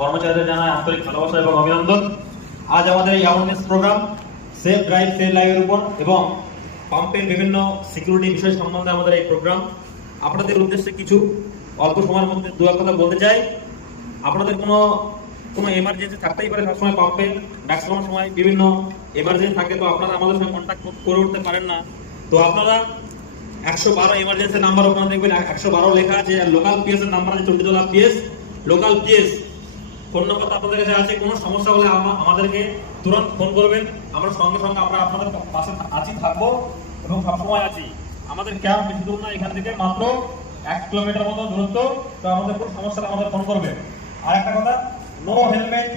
কর্মচারীদের জানাই আন্তরিক ভালোবাসা এবং অভিনন্দন। আজ আমাদের এই awareness programme safe drive save লাইভের উপর এবং পাম্পের বিভিন্ন সিকিউরিটি বিষয় সম্বন্ধে আমাদের এই প্রোগ্রাম। আপনাদের উদ্দেশ্যে কিছু অল্প সময়ের মধ্যে দু এক কথা বলতে চাই। আপনাদের কোনো এমার্জেন্সি থাকতেই পারে, সবসময় পাম্পে ডাক চালানোর সময় বিভিন্ন এমার্জেন্সি থাকে, তো আপনারা আমাদের সঙ্গে কন্ট্যাক্ট করে উঠতে পারেন না। তো আপনারা 112 এমার্জেন্সি নাম্বার ওখানে দেখবেন 112 লেখা আছে, আর লোকাল পিএস এর নাম্বার আছে Chanditala PS local PS phone number আপনাদের কাছে আছে। কোনো সমস্যা হলে আমাদেরকে তুরন্ত ফোন করবেন, আমরা সঙ্গে সঙ্গে আমরা আপনাদের পাশে আছি, থাকবো এবং সবসময় আছি। আমাদের ক্যাম্প বেশি দূর না, এখান থেকে মাত্র 1 কিলোমিটার মতো দূরত্ব। তো আমাদের কোনো সমস্যা আমাদের ফোন করবেন। আর একটা কথা, নো হেলমেট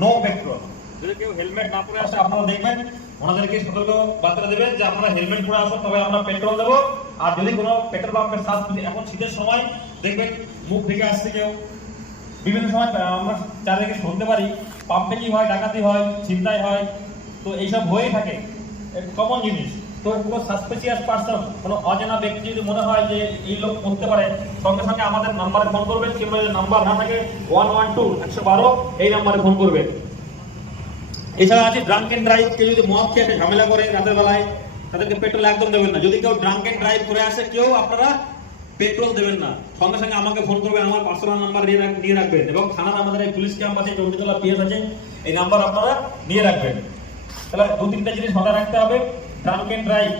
নো পেট্রোল। যদি কেউ হেলমেট না পরে আসে আপনারা দেখবেন, ওনাদেরকে সতর্ক বার্তা দেবেন যে আপনারা হেলমেট পরে আসুন, তবে আমরা পেট্রোল দেবো। আর যদি কোনো পেট্রোল পাম্পের শ্বাস, এখন শীতের সময় দেখবেন মুখ থেকে আসছে কেউ, বিভিন্ন সময় আমরা চারিদিকে শুনতে পারি পাম্পে কি হয়, ডাকাতি হয়, ছিনতাই হয়, তো এইসব হয়েই থাকে, কমন জিনিস। তো কোনো সাসপিসিয়াস পারসন, কোনো অজানা ব্যক্তি যদি মনে হয় যে এই লোক করতে পারে, সঙ্গে সঙ্গে আমাদের নাম্বারে ফোন করবেন, কিংবা যদি নাম্বার না থাকে 112 112 এই নাম্বারে ফোন করবেন। এছাড়া আছে ড্রাঙ্ক এন্ড ড্রাইভ। কেউ যদি মদ খেয়ে এসে ঝামেলা করে রাতের বেলায়, তাদেরকে পেট্রোল একদম দেবেন না। যদি কেউ ড্রাঙ্ক এন্ড ড্রাইভ করে আসে, কেউ আপনারা পেট্রোল দেবেন না, সঙ্গে সঙ্গে আমাকে ফোন করবেন, আমার পার্সোনাল নাম্বার নিয়ে রাখবেন। এবং থানার আমাদের এই পুলিশ ক্যাম্প আছে, চণ্ডীতলা পিএস আছে, এই নাম্বার আপনারা নিয়ে রাখবেন। তাহলে 2-3টা জিনিস মাথায় রাখতে হবে। ড্রাঙ্ক এন্ড ড্রাইভ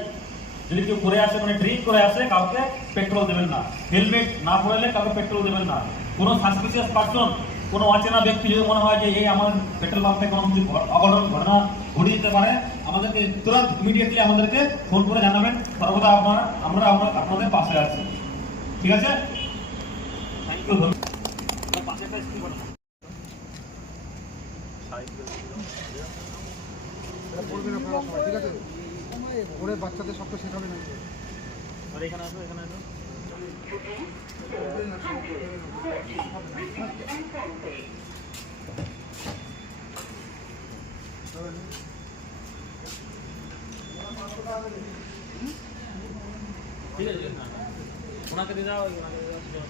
যদি কেউ করে আসে, মানে ড্রিঙ্ক করে আসে, কাউকে পেট্রোল দেবেন না। হেলমেট না পরলে কাউকে পেট্রোল দেবেন না। কোনো সাসপিসিয়াস পার্সন, কোনো অচেনা ব্যক্তি যদি মনে হয় যে এই আমার পেট্রোল পাম্পে কোনো কিছু অঘটন ঘটনা ঘটে যেতে পারে, আমাদেরকে তুরন্ত ইমিডিয়েটলি আমাদেরকে ফোন করে জানাবেন। সর্বদা আমরা আপনাদের পাশে আছি। ঠিক আছে, থ্যাংক ইউ। পাশে একটা স্কুল বানাবো, ঠিক আছে, ওরে বাচ্চাদের সবটা শেখাবে না। এখানে আসো, এখানে আসো। ঠিক আছে, ওনাকে দিয়ে দাও, ওনাকে দিয়ে দাও।